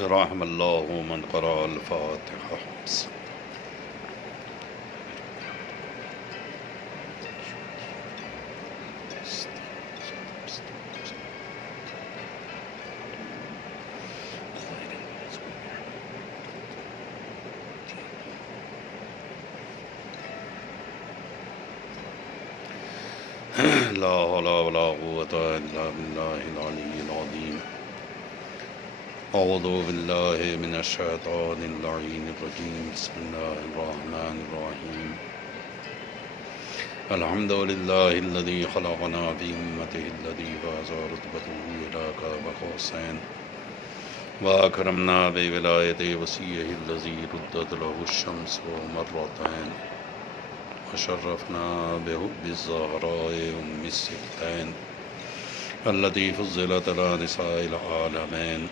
رحم الله من قرأ الفاتحة. لا حول ولا قوة إلا بالله العلي العظيم. أعوذ بالله من الشيطان اللعين الرجيم. بسم الله الرحمن الرحيم. الحمد لله الذي خلقنا في أمته الذي فاز رتبته إلى قاب قوسين وأكرمنا بولاية وصيه الذي ردت له الشمس مرتين وشرفنا بحب الزهراء أم السبتين التي فضلت على نساء العالمين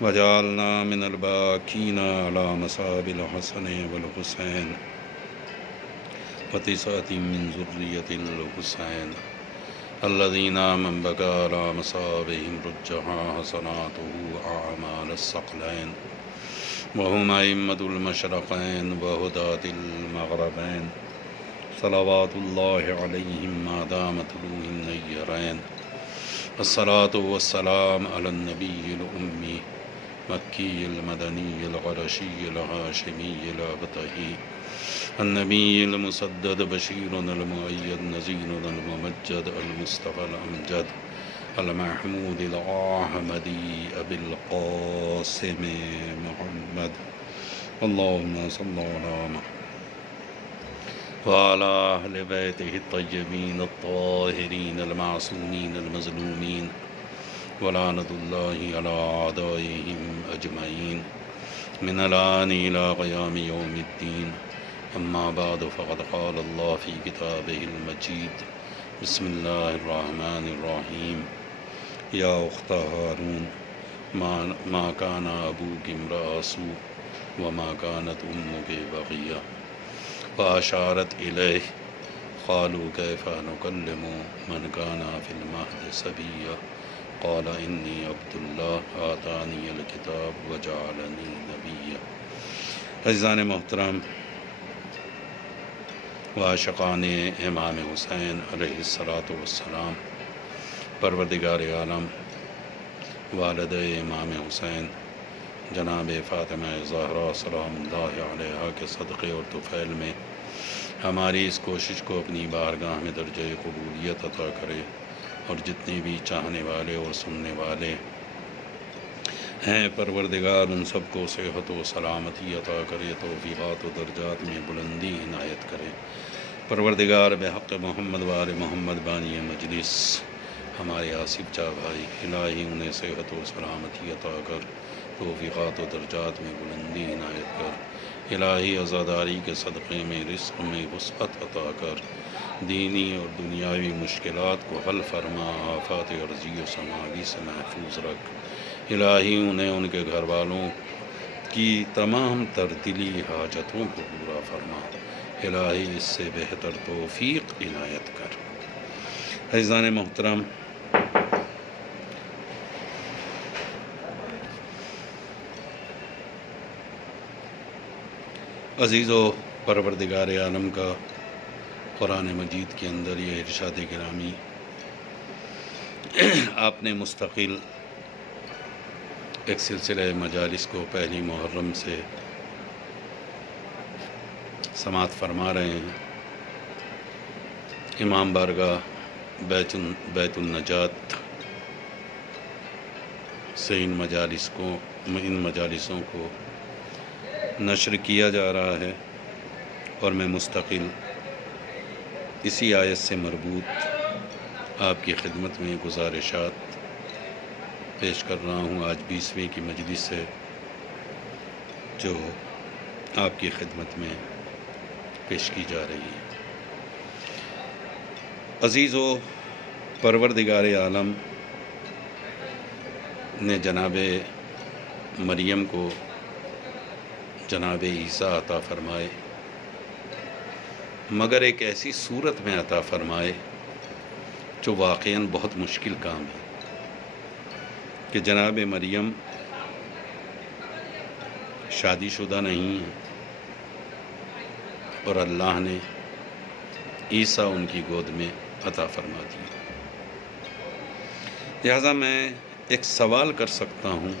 وجعلنا من الباكين على مصاب الحسن والحسين وتسعة من ذرية الحسين الذين من بكى على مصابهم رجحا حسناته أعمال الثقلين وهم أئمة المشرقين وهداة المغربين صلوات الله عليهم ما دام طلوع النيرين. الصلاة والسلام على النبي الأمي مكي المدني القرشي الهاشمي الأبتهي النبي المسدد بشير المؤيد نذير الممجد المصطفى الأمجد المحمود الأحمدي أبي القاسم محمد. اللهم صل على محمد وعلى أهل بيته الطيبين الطاهرين المعصومين المظلومين ولعنة الله على أعدائهم أجمعين من الآن إلى قيام يوم الدين. أما بعد فقد قال الله في كتابه المجيد. بسم الله الرحمن الرحيم. يا أخت هارون ما كان أبوك امرأ سوء وما كانت أمك بغية. فأشارت إليه قالوا كيف نكلم من كان في المهد صبيا قال إني عبد الله آتاني الكتاب وجعلني نبيا. عزیزان محترم و عاشقان امام حسین علیہ السلام، پروردگار عالم والد امام حسین جناب فاطمہ زہرا سلام اللہ علیہا کے صدقے اور طفیل میں ہماری اس کوشش کو اپنی بارگاہ میں درجہ قبولیت عطا کرے، اور جتنے بھی چاہنے والے اور سننے والے ہیں پروردگار ان سب کو صحت و سلامتی عطا کرے، توفیقات و درجات میں بلندی عنایت کرے۔ پروردگار بحق محمد وآل محمد بانی مجلس ہمارے آصف چا بھائی، الہی انہیں صحت و سلامتی عطا کر، توفیقات و درجات میں بلندی عنایت کر، الہی عزاداری کے صدقے میں رزق میں وسعت عطا کر، دینی اور دنیاوی مشکلات کو حل فرما، آفات عرضی و سماوی سے محفوظ رکھ، الہی انہیں ان کے گھر والوں کی تمام تر دلی حاجتوں کو پورا فرما، الہی اس سے بہتر توفیق عنایت کر۔ عزیزان محترم، عزیز و پروردگار عالم کا قرآن مجید کے اندر یہ ارشاد گرامی آپ نے مستقل ایک سلسلہ مجالس کو پہلی محرم سے سماعت فرما رہے ہیں۔ امام بارگاہ بیت النجات سے ان مجالسوں کو نشر کیا جا رہا ہے، اور میں مستقل اسی آیت سے مربوط آپ کی خدمت میں گزارشات پیش کر رہا ہوں۔ آج 20ویں کی مجلس ہے جو آپ کی خدمت میں پیش کی جا رہی ہے۔ عزیز و پروردگار عالم نے جناب مریم کو جناب عیسیٰ عطا فرمائے، مگر ایک ایسی صورت میں عطا فرمائے جو واقعاً بہت مشکل کام ہے کہ جناب مریم شادی شدہ نہیں ہیں، اور اللہ نے عیسیٰ ان کی گود میں عطا فرما دیا۔ لہٰذا میں ایک سوال کر سکتا ہوں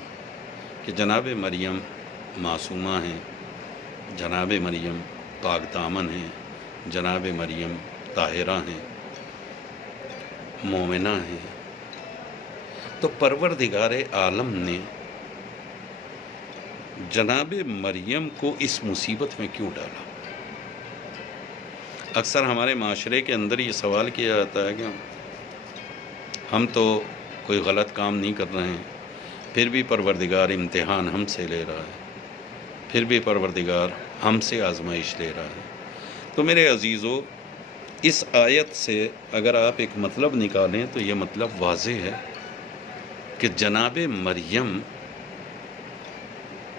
کہ جناب مریم معصومہ ہیں، جناب مریم پاک دامن ہیں، جناب مریم طاہرہ ہیں، مومنہ ہیں، تو پروردگار عالم نے جناب مریم کو اس مصیبت میں کیوں ڈالا؟ اکثر ہمارے معاشرے کے اندر یہ سوال کیا جاتا ہے کہ ہم تو کوئی غلط کام نہیں کر رہے ہیں، پھر بھی پروردگار امتحان ہم سے لے رہا ہے، پھر بھی پروردگار ہم سے آزمائش لے رہا ہے۔ تو میرے عزیزو، اس آیت سے اگر آپ ایک مطلب نکالیں تو یہ مطلب واضح ہے کہ جناب مریم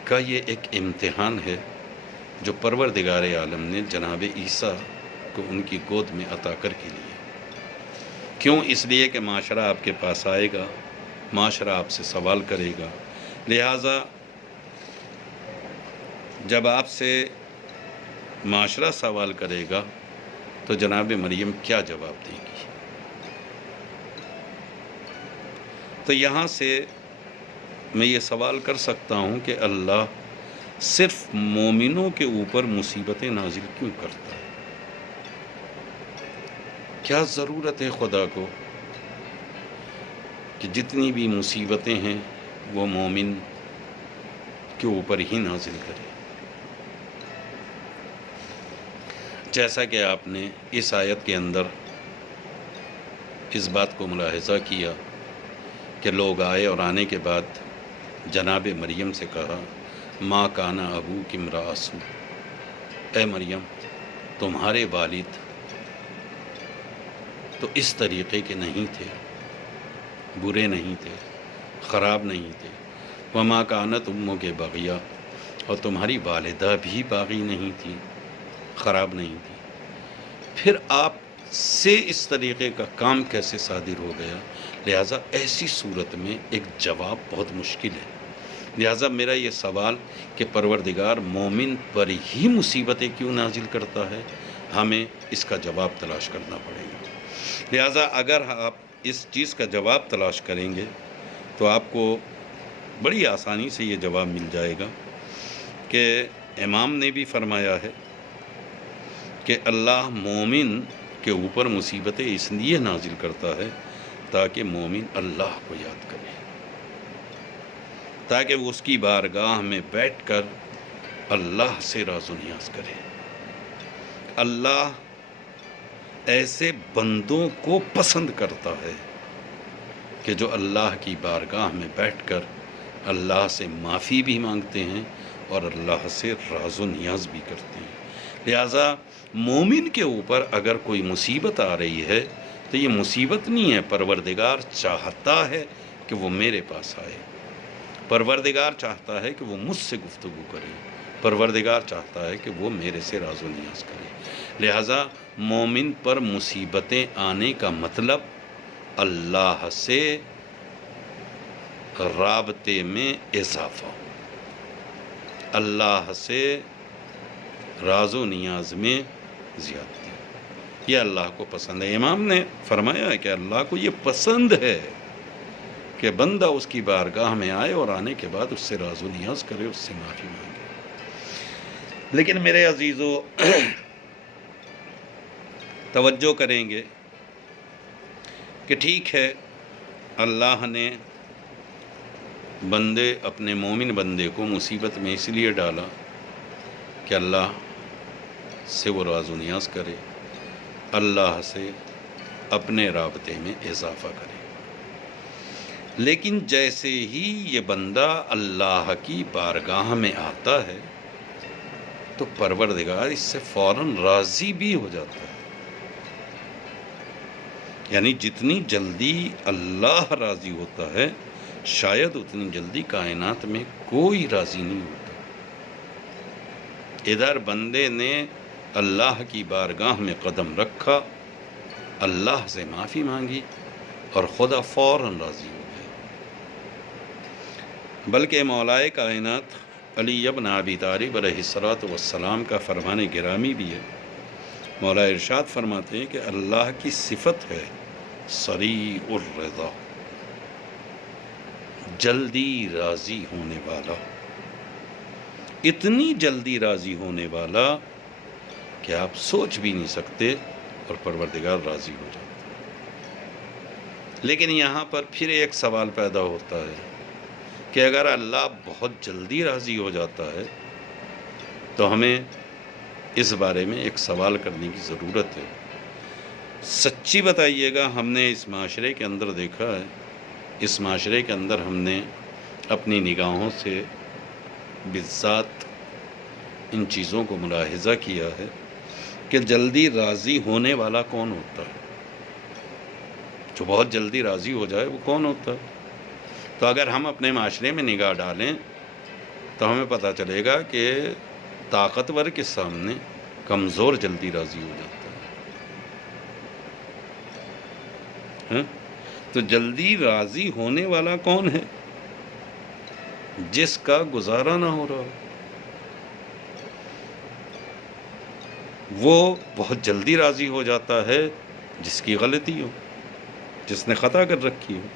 کا یہ ایک امتحان ہے جو پروردگار عالم نے جناب عیسیٰ کو ان کی گود میں عطا کر کے لیے۔ کیوں؟ اس لیے کہ معاشرہ آپ کے پاس آئے گا، معاشرہ آپ سے سوال کرے گا، لہٰذا جب آپ سے معاشرہ سوال کرے گا تو جناب مریم کیا جواب دے گی؟ تو یہاں سے میں یہ سوال کر سکتا ہوں کہ اللہ صرف مومنوں کے اوپر مصیبتیں نازل کیوں کرتا ہے؟ کیا ضرورت ہے خدا کو کہ جتنی بھی مصیبتیں ہیں وہ مومن کے اوپر ہی نازل کرے؟ جیسا کہ آپ نے اس آیت کے اندر اس بات کو ملاحظہ کیا کہ لوگ آئے اور آنے کے بعد جناب مریم سے کہا ما کان ابوک امرأ سوء، اے مریم تمہارے والد تو اس طریقے کے نہیں تھے، برے نہیں تھے، خراب نہیں تھے، وما کانت امک بغیہ، اور تمہاری والدہ بھی باغی نہیں تھی، خراب نہیں تھی، پھر آپ سے اس طریقے کا کام کیسے صادر ہو گیا؟ لہٰذا ایسی صورت میں ایک جواب بہت مشکل ہے۔ لہٰذا میرا یہ سوال کہ پروردگار مومن پر ہی مصیبتیں کیوں نازل کرتا ہے، ہمیں اس کا جواب تلاش کرنا پڑے گا۔ لہٰذا اگر آپ اس چیز کا جواب تلاش کریں گے تو آپ کو بڑی آسانی سے یہ جواب مل جائے گا کہ امام نے بھی فرمایا ہے کہ اللہ مومن کے اوپر مصیبتیں اس لیے نازل کرتا ہے تاکہ مومن اللہ کو یاد کرے، تاکہ وہ اس کی بارگاہ میں بیٹھ کر اللہ سے راز و نیاز کرے۔ اللہ ایسے بندوں کو پسند کرتا ہے کہ جو اللہ کی بارگاہ میں بیٹھ کر اللہ سے معافی بھی مانگتے ہیں اور اللہ سے راز و نیاز بھی کرتے ہیں۔ لہٰذا مومن کے اوپر اگر کوئی مصیبت آ رہی ہے تو یہ مصیبت نہیں ہے، پروردگار چاہتا ہے کہ وہ میرے پاس آئے، پروردگار چاہتا ہے کہ وہ مجھ سے گفتگو کرے، پروردگار چاہتا ہے کہ وہ میرے سے راز و نیاز کرے۔ لہٰذا مومن پر مصیبتیں آنے کا مطلب اللہ سے رابطے میں اضافہ، اللہ سے راز و نیاز میں زیادتی، یہ اللہ کو پسند ہے۔ امام نے فرمایا ہے کہ اللہ کو یہ پسند ہے کہ بندہ اس کی بارگاہ میں آئے اور آنے کے بعد اس سے راز و نیاز کرے، اس سے معافی مانگے۔ لیکن میرے عزیزو، توجہ کریں گے کہ ٹھیک ہے اللہ نے بندے، اپنے مومن بندے کو مصیبت میں اس لیے ڈالا کہ اللہ سے وہ راز و نیاز کرے، اللہ سے اپنے رابطے میں اضافہ کرے۔ لیکن جیسے ہی یہ بندہ اللہ کی بارگاہ میں آتا ہے تو پروردگار اس سے فوراً راضی بھی ہو جاتا ہے۔ یعنی جتنی جلدی اللہ راضی ہوتا ہے شاید اتنی جلدی کائنات میں کوئی راضی نہیں ہوتا۔ ادھر بندے نے اللہ کی بارگاہ میں قدم رکھا، اللہ سے معافی مانگی اور خدا فوراً راضی ہو گیا۔ بلکہ مولائے کائنات علی ابن ابی طالب علیہ الصلوۃ والسلام کا فرمان گرامی بھی ہے۔ مولا ارشاد فرماتے ہیں کہ اللہ کی صفت ہے سریع الرضا، جلدی راضی ہونے والا، اتنی جلدی راضی ہونے والا کہ آپ سوچ بھی نہیں سکتے اور پروردگار راضی ہو جاتا۔ لیکن یہاں پر پھر ایک سوال پیدا ہوتا ہے کہ اگر اللہ بہت جلدی راضی ہو جاتا ہے تو ہمیں اس بارے میں ایک سوال کرنے کی ضرورت ہے۔ سچی بتائیے گا، ہم نے اس معاشرے کے اندر دیکھا ہے، اس معاشرے کے اندر ہم نے اپنی نگاہوں سے بالذات ان چیزوں کو ملاحظہ کیا ہے کہ جلدی راضی ہونے والا کون ہوتا ہے؟ جو بہت جلدی راضی ہو جائے وہ کون ہوتا ہے؟ تو اگر ہم اپنے معاشرے میں نگاہ ڈالیں تو ہمیں پتہ چلے گا کہ طاقتور کے سامنے کمزور جلدی راضی ہو جاتا ہے۔ تو جلدی راضی ہونے والا کون ہے؟ جس کا گزارا نہ ہو رہا، وہ بہت جلدی راضی ہو جاتا ہے جس کی غلطی ہو، جس نے خطا کر رکھی ہو۔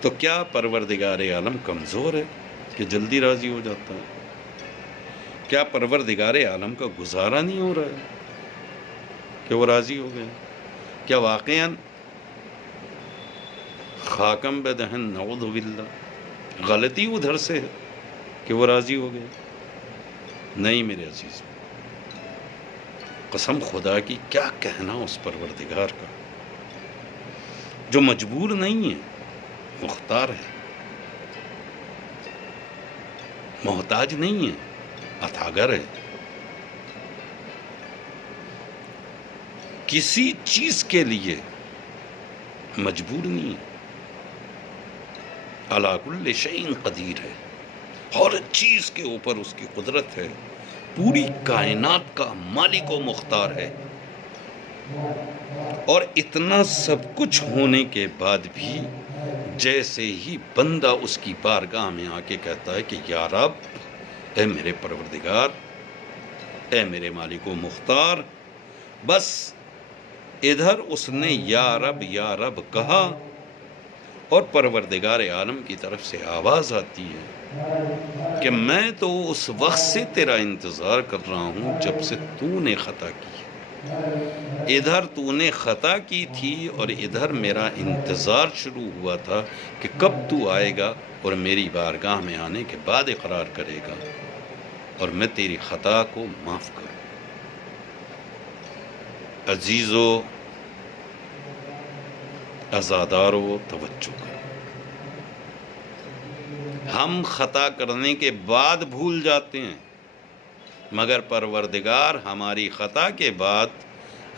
تو کیا پروردگار عالم کمزور ہے کہ جلدی راضی ہو جاتا ہے؟ کیا پروردگار عالم کا گزارا نہیں ہو رہا ہے کہ وہ راضی ہو گئے؟ کیا واقعاً خاکم بدہن نعوذ باللہ غلطی ادھر سے ہے کہ وہ راضی ہو گئے؟ نہیں میرے عزیز، قسم خدا کی کیا کہنا اس پروردگار کا جو مجبور نہیں ہے، مختار ہے، محتاج نہیں ہے، عطاگر ہے، کسی چیز کے لیے مجبور نہیں ہے، علی کل شیء قدیر ہے، ہر چیز کے اوپر اس کی قدرت ہے، پوری کائنات کا مالک و مختار ہے۔ اور اتنا سب کچھ ہونے کے بعد بھی جیسے ہی بندہ اس کی بارگاہ میں آ کے کہتا ہے کہ یا رب، اے میرے پروردگار، اے میرے مالک و مختار، بس ادھر اس نے یا رب کہا اور پروردگار عالم کی طرف سے آواز آتی ہے کہ میں تو اس وقت سے تیرا انتظار کر رہا ہوں جب سے تو نے خطا کی ہے۔ ادھر تو نے خطا کی تھی اور ادھر میرا انتظار شروع ہوا تھا کہ کب تو آئے گا اور میری بارگاہ میں آنے کے بعد اقرار کرے گا اور میں تیری خطا کو معاف کروں۔ عزیزو، عزادارو، توجہ کرو۔ ہم خطا کرنے کے بعد بھول جاتے ہیں، مگر پروردگار ہماری خطا کے بعد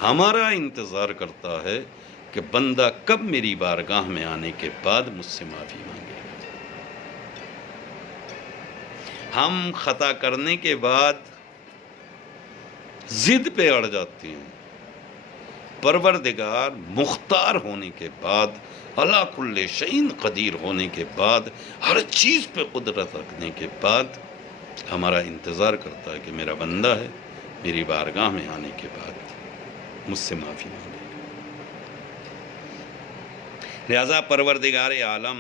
ہمارا انتظار کرتا ہے کہ بندہ کب میری بارگاہ میں آنے کے بعد مجھ سے معافی مانگے گا۔ ہم خطا کرنے کے بعد ضد پہ اڑ جاتے ہیں، پروردگار مختار ہونے کے بعد، علی کل شیء قدیر ہونے کے بعد، ہر چیز پہ قدرت رکھنے کے بعد ہمارا انتظار کرتا ہے کہ میرا بندہ ہے، میری بارگاہ میں آنے کے بعد مجھ سے معافی مانگے گا۔ لہذا پروردگار عالم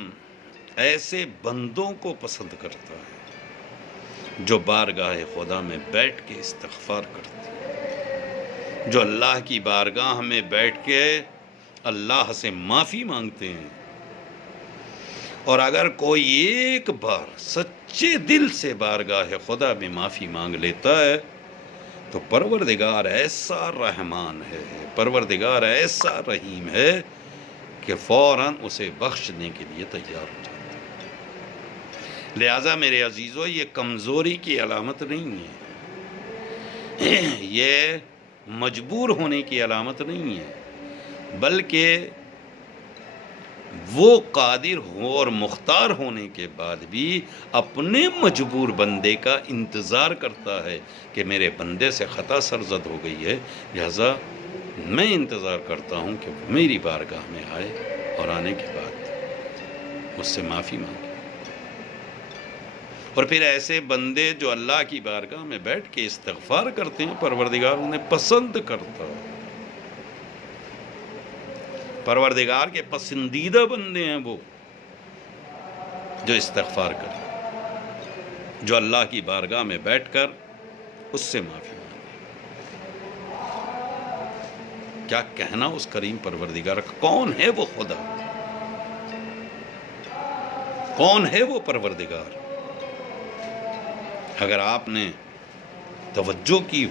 ایسے بندوں کو پسند کرتا ہے جو بارگاہ خدا میں بیٹھ کے استغفار کرتے ہیں، جو اللہ کی بارگاہ میں بیٹھ کے اللہ سے معافی مانگتے ہیں۔ اور اگر کوئی ایک بار سچے دل سے بارگاہ خدا میں معافی مانگ لیتا ہے تو پروردگار ایسا رحمان ہے، پروردگار ایسا رحیم ہے کہ فوراً اسے بخشنے کے لیے تیار ہو جاتا ہے۔ لہٰذا میرے عزیزو، یہ کمزوری کی علامت نہیں ہے، یہ مجبور ہونے کی علامت نہیں ہے، بلکہ وہ قادر ہو اور مختار ہونے کے بعد بھی اپنے مجبور بندے کا انتظار کرتا ہے کہ میرے بندے سے خطا سرزد ہو گئی ہے، لہذا میں انتظار کرتا ہوں کہ وہ میری بارگاہ میں آئے اور آنے کے بعد مجھ سے معافی مانگے۔ اور پھر ایسے بندے جو اللہ کی بارگاہ میں بیٹھ کے استغفار کرتے ہیں، پروردگار انہیں پسند کرتا ہے۔ پروردگار کے پسندیدہ بندے ہیں وہ جو استغفار کریں، جو اللہ کی بارگاہ میں بیٹھ کر اس سے معافی مانگے۔ کیا کہنا اس کریم پروردگار کا؟ کون ہے وہ خدا؟ کون ہے وہ پروردگار؟ اگر آپ نے توجہ کی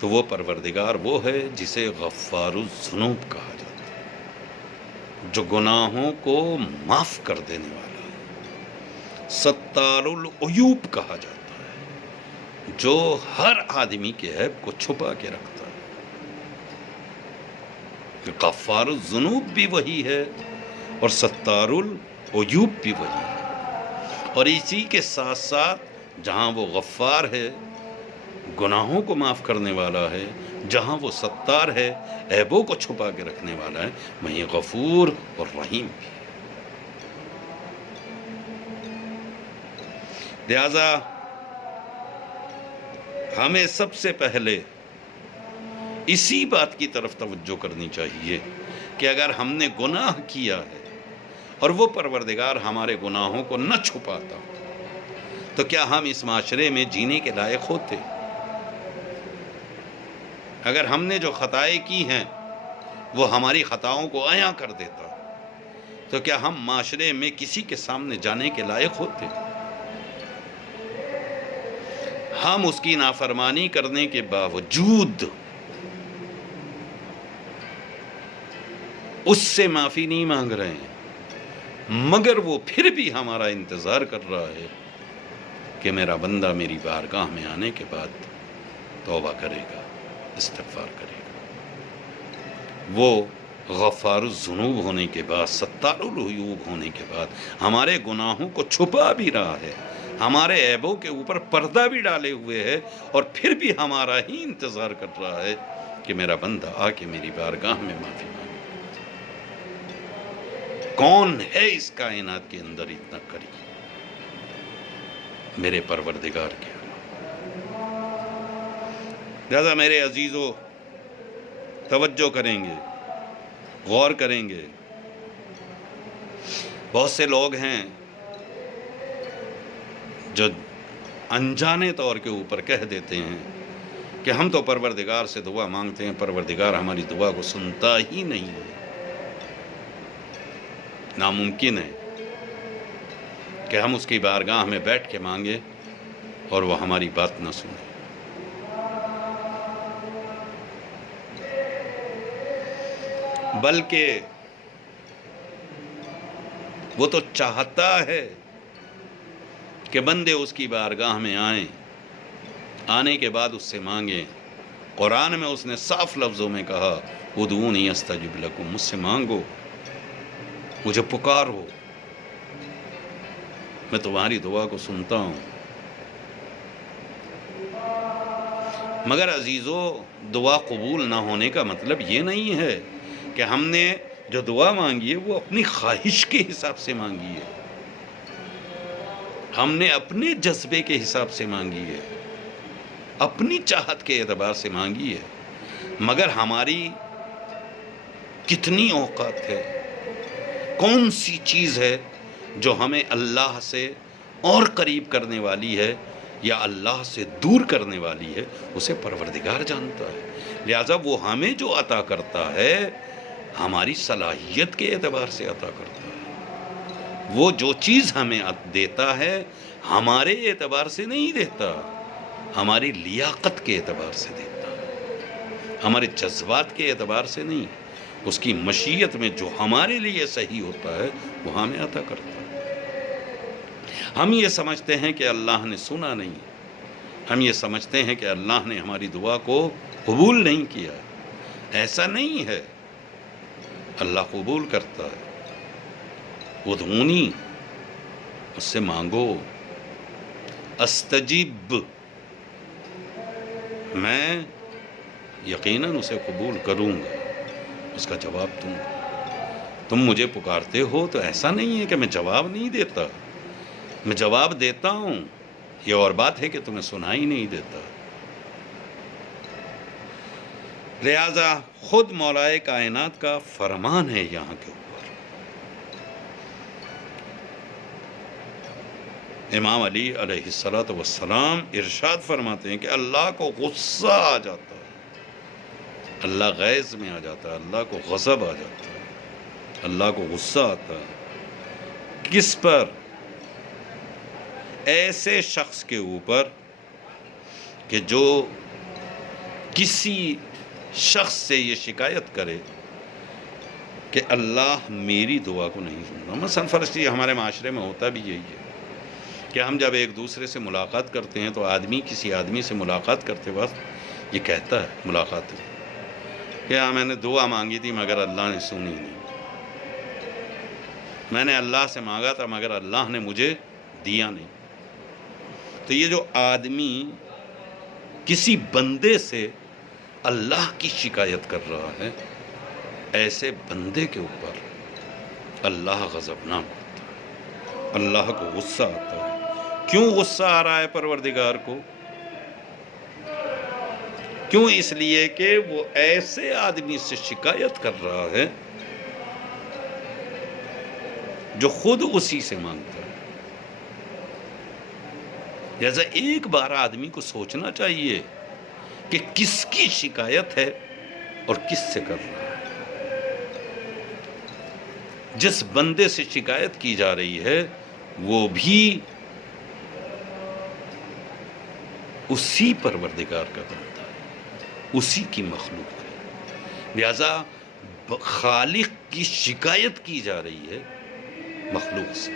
تو وہ پروردگار وہ ہے جسے غفار الذنوب کہا جاتا ہے، جو گناہوں کو معاف کر دینے والا ہے۔ ستار العیوب کہا جاتا ہے، جو ہر آدمی کے عیب کو چھپا کے رکھتا ہے۔ غفار الذنوب بھی وہی ہے اور ستار العیوب بھی وہی ہے۔ اور اسی کے ساتھ ساتھ جہاں وہ غفار ہے، گناہوں کو معاف کرنے والا ہے، جہاں وہ ستار ہے، عیبوں کو چھپا کے رکھنے والا ہے، وہیں غفور اور رحیم بھی ہے۔ لہذا ہمیں سب سے پہلے اسی بات کی طرف توجہ کرنی چاہیے کہ اگر ہم نے گناہ کیا ہے اور وہ پروردگار ہمارے گناہوں کو نہ چھپاتا تو کیا ہم اس معاشرے میں جینے کے لائق ہوتے؟ اگر ہم نے جو خطائیں کی ہیں وہ ہماری خطاؤں کو عیاں کر دیتا تو کیا ہم معاشرے میں کسی کے سامنے جانے کے لائق ہوتے؟ ہم اس کی نافرمانی کرنے کے باوجود اس سے معافی نہیں مانگ رہے ہیں، مگر وہ پھر بھی ہمارا انتظار کر رہا ہے کہ میرا بندہ میری بارگاہ میں آنے کے بعد توبہ کرے گا، استغفار کرے گا۔ وہ غفار الذنوب ہونے کے بعد، ستار العیوب ہونے کے بعد ہمارے گناہوں کو چھپا بھی رہا ہے، ہمارے عیبوں کے اوپر پردہ بھی ڈالے ہوئے ہے، اور پھر بھی ہمارا ہی انتظار کر رہا ہے کہ میرا بندہ آ کے میری بارگاہ میں معافی مانگے۔ کون ہے اس کائنات کے اندر اتنا قریب؟ میرے پروردگار کے علاوہ۔ لہذا میرے عزیزو، توجہ کریں گے، غور کریں گے۔ بہت سے لوگ ہیں جو انجانے طور کے اوپر کہہ دیتے ہیں کہ ہم تو پروردگار سے دعا مانگتے ہیں، پروردگار ہماری دعا کو سنتا ہی نہیں ہے۔ ناممکن ہے کہ ہم اس کی بارگاہ میں بیٹھ کے مانگے اور وہ ہماری بات نہ سنے۔ بلکہ وہ تو چاہتا ہے کہ بندے اس کی بارگاہ میں آئیں، آنے کے بعد اس سے مانگیں۔ قرآن میں اس نے صاف لفظوں میں کہا، ادعونی استجب لکم، مجھ سے مانگو، مجھے پکارو، میں تمہاری دعا کو سنتا ہوں۔ مگر عزیزو، دعا قبول نہ ہونے کا مطلب یہ نہیں ہے کہ ہم نے جو دعا مانگی ہے وہ اپنی خواہش کے حساب سے مانگی ہے، ہم نے اپنے جذبے کے حساب سے مانگی ہے، اپنی چاہت کے اعتبار سے مانگی ہے۔ مگر ہماری کتنی اوقات ہے، کون سی چیز ہے جو ہمیں اللہ سے اور قریب کرنے والی ہے یا اللہ سے دور کرنے والی ہے، اسے پروردگار جانتا ہے۔ لہذا وہ ہمیں جو عطا کرتا ہے ہماری صلاحیت کے اعتبار سے عطا کرتا ہے۔ وہ جو چیز ہمیں دیتا ہے ہمارے اعتبار سے نہیں دیتا، ہماری لیاقت کے اعتبار سے دیتا ہے، ہمارے جذبات کے اعتبار سے نہیں۔ اس کی مشیت میں جو ہمارے لیے صحیح ہوتا ہے وہ ہمیں عطا کرتا ہے۔ ہم یہ سمجھتے ہیں کہ اللہ نے سنا نہیں، ہم یہ سمجھتے ہیں کہ اللہ نے ہماری دعا کو قبول نہیں کیا۔ ایسا نہیں ہے، اللہ قبول کرتا ہے۔ ادعونی، اس سے مانگو، استجب، میں یقیناً اسے قبول کروں گا، اس کا جواب دوں گا۔ تم مجھے پکارتے ہو تو ایسا نہیں ہے کہ میں جواب نہیں دیتا، میں جواب دیتا ہوں، یہ اور بات ہے کہ تمہیں سنائی نہیں دیتا۔ لہذا خود مولائے کائنات کا فرمان ہے یہاں کے اوپر۔ امام علی علیہ السلام ارشاد فرماتے ہیں کہ اللہ کو غصہ آ جاتا ہے، اللہ غیظ میں آ جاتا ہے، اللہ کو غضب آ جاتا ہے، اللہ کو غصہ آتا ہے۔ کس پر؟ ایسے شخص کے اوپر کہ جو کسی شخص سے یہ شکایت کرے کہ اللہ میری دعا کو نہیں سن رہا۔ مثلا فرض ہمارے معاشرے میں ہوتا بھی یہی ہے کہ ہم جب ایک دوسرے سے ملاقات کرتے ہیں تو آدمی کسی آدمی سے ملاقات کرتے وقت یہ کہتا ہے ملاقات میں کہ میں نے دعا مانگی تھی مگر اللہ نے سنی نہیں، میں نے اللہ سے مانگا تھا مگر اللہ نے مجھے دیا نہیں۔ تو یہ جو آدمی کسی بندے سے اللہ کی شکایت کر رہا ہے، ایسے بندے کے اوپر اللہ غضبناک ہوتا ہے، اللہ کو غصہ آتا ہے۔ کیوں غصہ آ رہا ہے پروردگار کو؟ کیوں؟ اس لیے کہ وہ ایسے آدمی سے شکایت کر رہا ہے جو خود اسی سے مانگتا ہے۔ جیسا ایک بار آدمی کو سوچنا چاہیے کہ کس کی شکایت ہے اور کس سے کر رہا ہے۔ جس بندے سے شکایت کی جا رہی ہے وہ بھی اسی پروردگار کا بندہ ہے، اسی کی مخلوق ہے۔ لہذا خالق کی شکایت کی جا رہی ہے مخلوق سے۔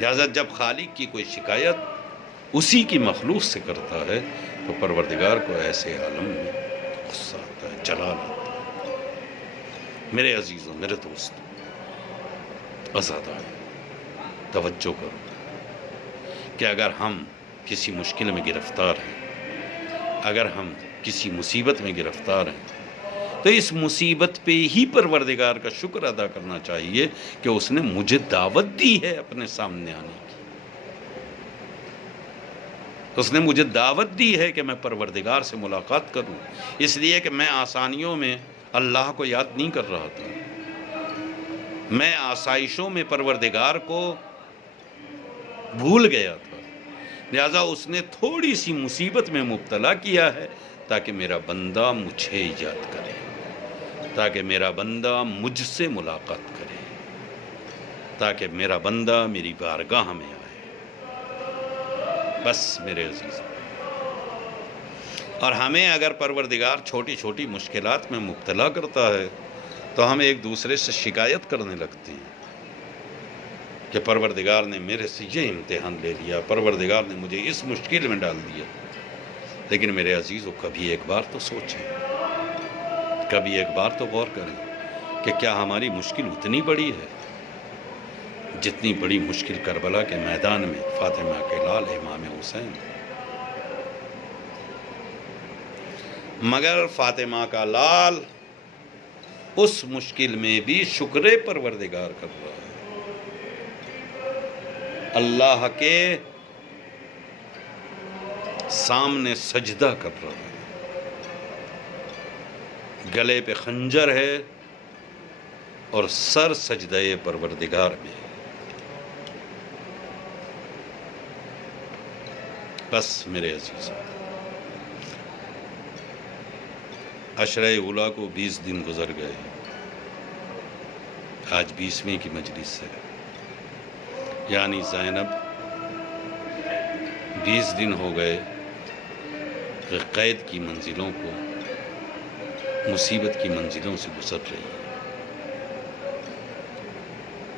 لہذا جب خالق کی کوئی شکایت اسی کی مخلوق سے کرتا ہے تو پروردگار کو ایسے عالم میں غصہ آتا ہے، جلال آتا ہے۔ میرے عزیزوں، میرے دوستوں، آزادان توجہ کرو کہ اگر ہم کسی مشکل میں گرفتار ہیں، اگر ہم کسی مصیبت میں گرفتار ہیں، تو اس مصیبت پہ ہی پروردگار کا شکر ادا کرنا چاہیے کہ اس نے مجھے دعوت دی ہے اپنے سامنے آنے کی۔ اس نے مجھے دعوت دی ہے کہ میں پروردگار سے ملاقات کروں، اس لیے کہ میں آسانیوں میں اللہ کو یاد نہیں کر رہا تھا، میں آسائشوں میں پروردگار کو بھول گیا تھا۔ لہذا اس نے تھوڑی سی مصیبت میں مبتلا کیا ہے تاکہ میرا بندہ مجھے یاد کرے، تاکہ میرا بندہ مجھ سے ملاقات کرے، تاکہ میرا بندہ میری بارگاہ میں آئے۔ بس میرے عزیز، اور ہمیں اگر پروردگار چھوٹی چھوٹی مشکلات میں مبتلا کرتا ہے تو ہم ایک دوسرے سے شکایت کرنے لگتے ہیں کہ پروردگار نے میرے سے یہ امتحان لے لیا، پروردگار نے مجھے اس مشکل میں ڈال دیا۔ لیکن میرے عزیزو، کبھی ایک بار تو سوچیں، کبھی ایک بار تو غور کریں کہ کیا ہماری مشکل اتنی بڑی ہے جتنی بڑی مشکل کربلا کے میدان میں فاطمہ کے لال امام حسین۔ مگر فاطمہ کا لال اس مشکل میں بھی شکر پروردگار کر رہا ہے، اللہ کے سامنے سجدہ کر رہا ہے، گلے پہ خنجر ہے اور سر سجدہ پروردگار میں ہے۔ بس میرے عزیزوں، عشرہ اولیٰ کو 20 دن گزر گئے، آج 20ویں کی مجلس ہے، یعنی زینب 20 دن ہو گئے کہ قید کی منزلوں کو، مصیبت کی منزلوں سے گزر رہی ہے۔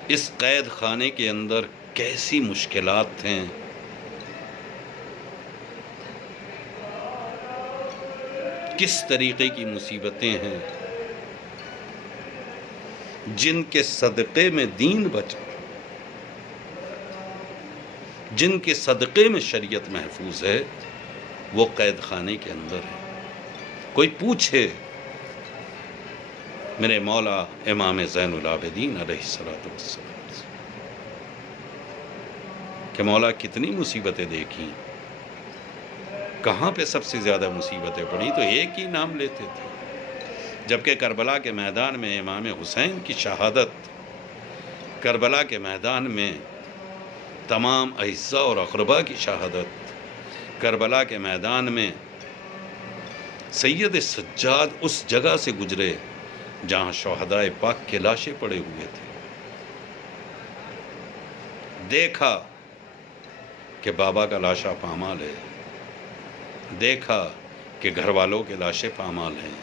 اس قید خانے کے اندر کیسی مشکلات ہیں، کس طریقے کی مصیبتیں ہیں، جن کے صدقے میں دین بچا، جن کے صدقے میں شریعت محفوظ ہے، وہ قید خانے کے اندر ہے۔ کوئی پوچھے میرے مولا امام زین العابدین علیہ السلام کہ مولا کتنی مصیبتیں دیکھیں، کہاں پہ سب سے زیادہ مصیبتیں پڑیں، تو ایک ہی نام لیتے تھے۔ جبکہ کربلا کے میدان میں امام حسین کی شہادت، کربلا کے میدان میں تمام اعزاء اور اقربا کی شہادت، کربلا کے میدان میں سید سجاد اس جگہ سے گزرے جہاں شہدائے پاک کے لاشیں پڑے ہوئے تھے، دیکھا کہ بابا کا لاشا پامال ہے، دیکھا کہ گھر والوں کے لاشیں پامال ہیں،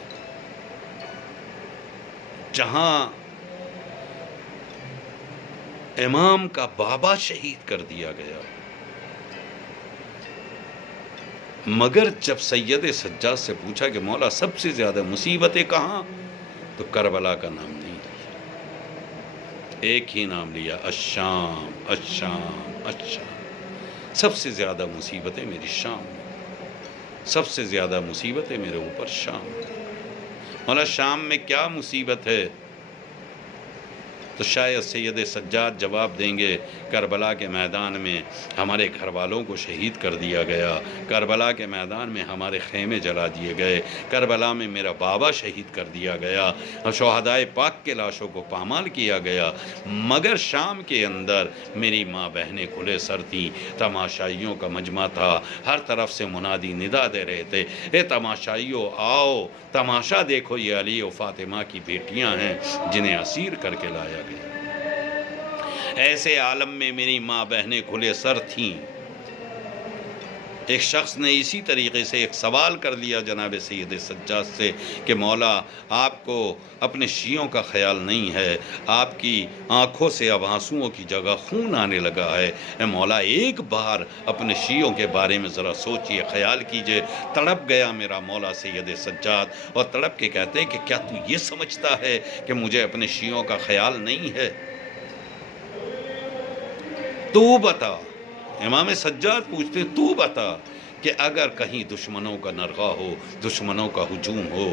جہاں امام کا بابا شہید کر دیا گیا، مگر جب سید سجاد سے پوچھا کہ مولا سب سے زیادہ مصیبتیں کہاں، تو کربلا کا نام نہیں لیا، ایک ہی نام لیا، الشام الشام الشام۔ سب سے زیادہ مصیبتیں میری شام میں، سب سے زیادہ مصیبتیں میرے اوپر شام میں۔ مولا شام میں کیا مصیبت ہے؟ تو شاید سید سجاد جواب دیں گے، کربلا کے میدان میں ہمارے گھر والوں کو شہید کر دیا گیا، کربلا کے میدان میں ہمارے خیمے جلا دیے گئے، کربلا میں میرا بابا شہید کر دیا گیا، اور شہدائے پاک کے لاشوں کو پامال کیا گیا، مگر شام کے اندر میری ماں بہنیں کھلے سر تھیں، تماشائیوں کا مجمع تھا، ہر طرف سے منادی ندا دے رہے تھے، اے تماشائیوں آؤ تماشا دیکھو، یہ علی و فاطمہ کی بیٹیاں ہیں جنہیں اسیر کر کے لایا گیا۔ ایسے عالم میں میری ماں بہنیں کھلے سر تھیں۔ ایک شخص نے اسی طریقے سے ایک سوال کر لیا جناب سید سجاد سے کہ مولا آپ کو اپنے شیعوں کا خیال نہیں ہے، آپ کی آنکھوں سے اب آنسوؤں کی جگہ خون آنے لگا ہے، اے مولا ایک بار اپنے شیعوں کے بارے میں ذرا سوچئے، خیال کیجئے۔ تڑپ گیا میرا مولا سید سجاد اور تڑپ کے کہتے ہیں کہ کیا تو یہ سمجھتا ہے کہ مجھے اپنے شیعوں کا خیال نہیں ہے؟ تو بتا، امام سجاد پوچھتے تو بتا کہ اگر کہیں دشمنوں کا نرغہ ہو، دشمنوں کا ہجوم ہو،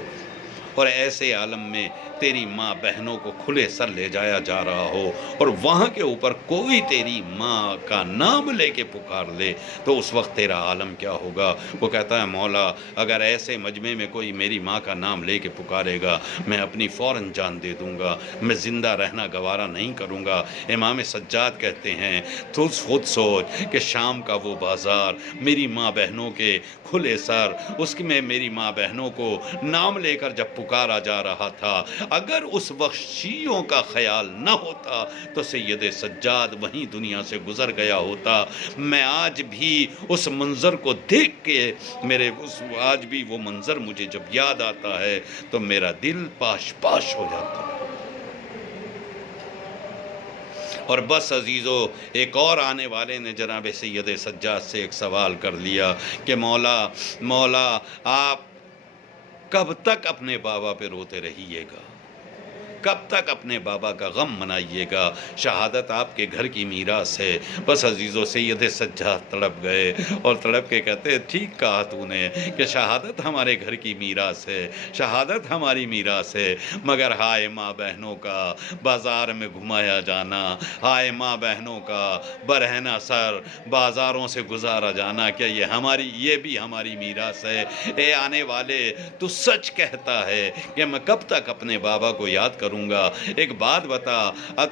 اور ایسے عالم میں تیری ماں بہنوں کو کھلے سر لے جایا جا رہا ہو، اور وہاں کے اوپر کوئی تیری ماں کا نام لے کے پکار لے، تو اس وقت تیرا عالم کیا ہوگا؟ وہ کہتا ہے مولا اگر ایسے مجمع میں کوئی میری ماں کا نام لے کے پکارے گا، میں اپنی فوراً جان دے دوں گا، میں زندہ رہنا گوارا نہیں کروں گا۔ امام سجاد کہتے ہیں تو خود سوچ کہ شام کا وہ بازار، میری ماں بہنوں کے کھلے سر، اس میں میری ماں بہنوں کو نام لے کر جب پکارا جا رہا تھا، اگر اس وقت شیعوں کا خیال نہ ہوتا تو سید سجاد وہیں دنیا سے گزر گیا ہوتا۔ میں آج بھی اس منظر کو دیکھ کے آج بھی وہ منظر مجھے جب یاد آتا ہے تو میرا دل پاش پاش ہو جاتا ہے۔ اور بس عزیزو، ایک اور آنے والے نے جناب سید سجاد سے ایک سوال کر لیا کہ مولا آپ کب تک اپنے بابا پہ روتے رہیے گا؟ کب تک اپنے بابا کا غم منائیے گا؟ شہادت آپ کے گھر کی میراث ہے۔ بس عزیزو، سید سجاد تڑپ گئے اور تڑپ کے کہتے ہیں ٹھیک کہا تو نے کہ شہادت ہمارے گھر کی میراث ہے، شہادت ہماری میراث ہے، مگر ہائے ماں بہنوں کا بازار میں گھمایا جانا، ہائے ماں بہنوں کا برہنہ سر بازاروں سے گزارا جانا، کیا یہ بھی ہماری میراث ہے؟ اے آنے والے، تو سچ کہتا ہے کہ میں کب تک اپنے بابا کو یاد کروں گا؟ ایک بات بتا،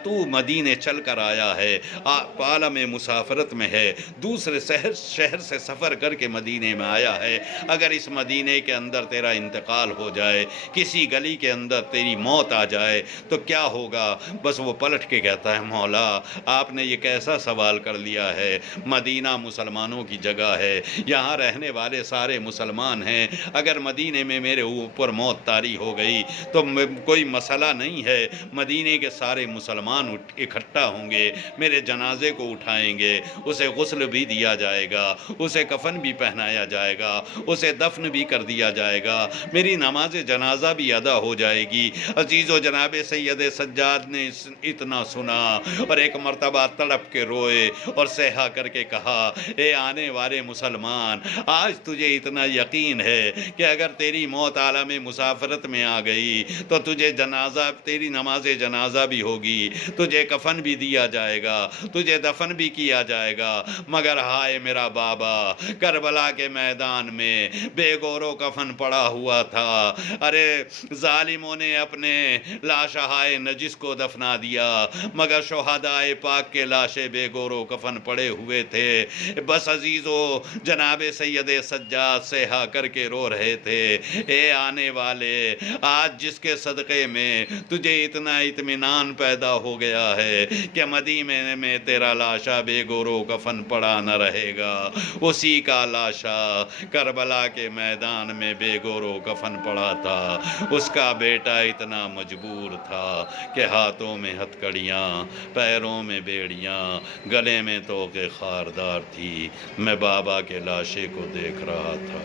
تو مدینے چل کر آیا ہے، عالم مسافرت میں ہے، دوسرے شہر سے سفر کر کے مدینے میں آیا ہے، اگر اس مدینے کے اندر تیرا انتقال ہو جائے، کسی گلی کے اندر تیری موت آ جائے تو کیا ہوگا؟ بس وہ پلٹ کے کہتا ہے مولا آپ نے یہ کیسا سوال کر لیا ہے؟ مدینہ مسلمانوں کی جگہ ہے، یہاں رہنے والے سارے مسلمان ہیں، اگر مدینے میں میرے اوپر موت طاری ہو گئی تو کوئی مسئلہ نہیں ہے، مدینے کے سارے مسلمان اکٹھا ہوں گے، میرے جنازے کو اٹھائیں گے، اسے غسل بھی دیا جائے گا، اسے کفن بھی پہنایا جائے گا، اسے دفن بھی کر دیا جائے گا، میری نماز جنازہ بھی ادا ہو جائے گی۔ عزیزو، جناب سید سجاد نے اتنا سنا اور ایک مرتبہ تڑپ کے روئے اور صیحہ کر کے کہا، اے آنے والے مسلمان، آج تجھے اتنا یقین ہے کہ اگر تیری موت عالم مسافرت میں آ گئی تو تجھے جنازہ تیری نماز جنازہ بھی ہوگی، تجھے کفن بھی دیا جائے گا، تجھے دفن بھی کیا جائے گا، مگر ہائے میرا بابا کربلا کے میدان میں بے گور و کفن پڑا ہوا تھا۔ ارے ظالموں نے اپنے لاشہائے نجس کو دفنا دیا، مگر شہدائے پاک کے لاشیں بے گور و کفن پڑے ہوئے تھے۔ بس عزیزو جناب سید سجاد صیحہ کر کے رو رہے تھے، اے آنے والے، آج جس کے صدقے میں تجھے اتنا اطمینان پیدا ہو گیا ہے کہ مدینے میں تیرا لاشا بے گور و کفن پڑا نہ رہے گا، اسی کا لاشا کربلا کے میدان میں بے گور و کفن پڑا تھا۔ اس کا بیٹا اتنا مجبور تھا کہ ہاتھوں میں ہتھکڑیاں، پیروں میں بیڑیاں، گلے میں توقے خاردار تھی۔ میں بابا کے لاشے کو دیکھ رہا تھا۔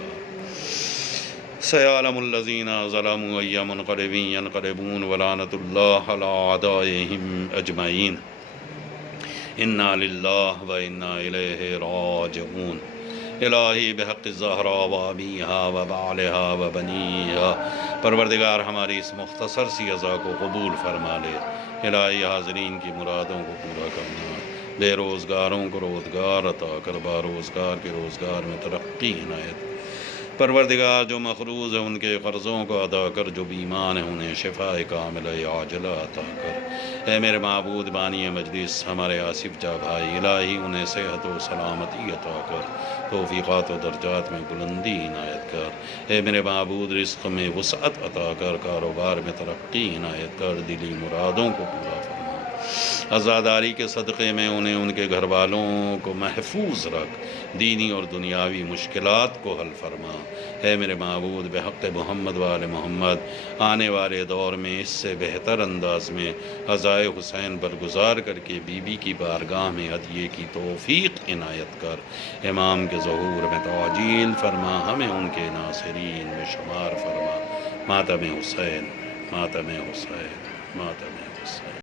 سیعلم الذین ظلموا ای منقلب ینقلبون ولعنۃ اللہ علی اعدائہم اجمعین۔ انا للہ و انا الیہ راجعون۔ الہی بحق الزہرا و ابیہا و بعلہا و بنیہا، پروردگار ہماری اس مختصر سی عزا کو قبول فرما لے۔ الہی حاضرین کی مرادوں کو پورا کرنا، بے روزگاروں کو روزگار عطا کر، با روزگار کے روزگار میں ترقی عنایت۔ پروردگار جو مقروض ہیں ان کے قرضوں کو ادا کر، جو بیمار ہیں انہیں شفاء کاملہ عاجلہ عطا کر۔ اے میرے معبود بانی مجلس ہمارے آصف جاں بھائی، الہی انہیں صحت و سلامتی عطا کر، توفیقات و درجات میں بلندی عنایت کر۔ اے میرے معبود رزق میں وسعت عطا کر، کاروبار میں ترقی عنایت کر، دلی مرادوں کو پورا فرما۔ عزاداری کے صدقے میں انہیں ان کے گھر والوں کو محفوظ رکھ، دینی اور دنیاوی مشکلات کو حل فرما۔ اے میرے معبود بحق محمد و آل محمد آنے والے دور میں اس سے بہتر انداز میں عزائے حسین برگزار کر کے بی بی کی بارگاہ میں ہدیے کی توفیق عنایت کر۔ امام کے ظہور میں تعجیل فرما، ہمیں ان کے ناصرین میں شمار فرما۔ ماتم حسین، ماتم حسین، ماتم حسین۔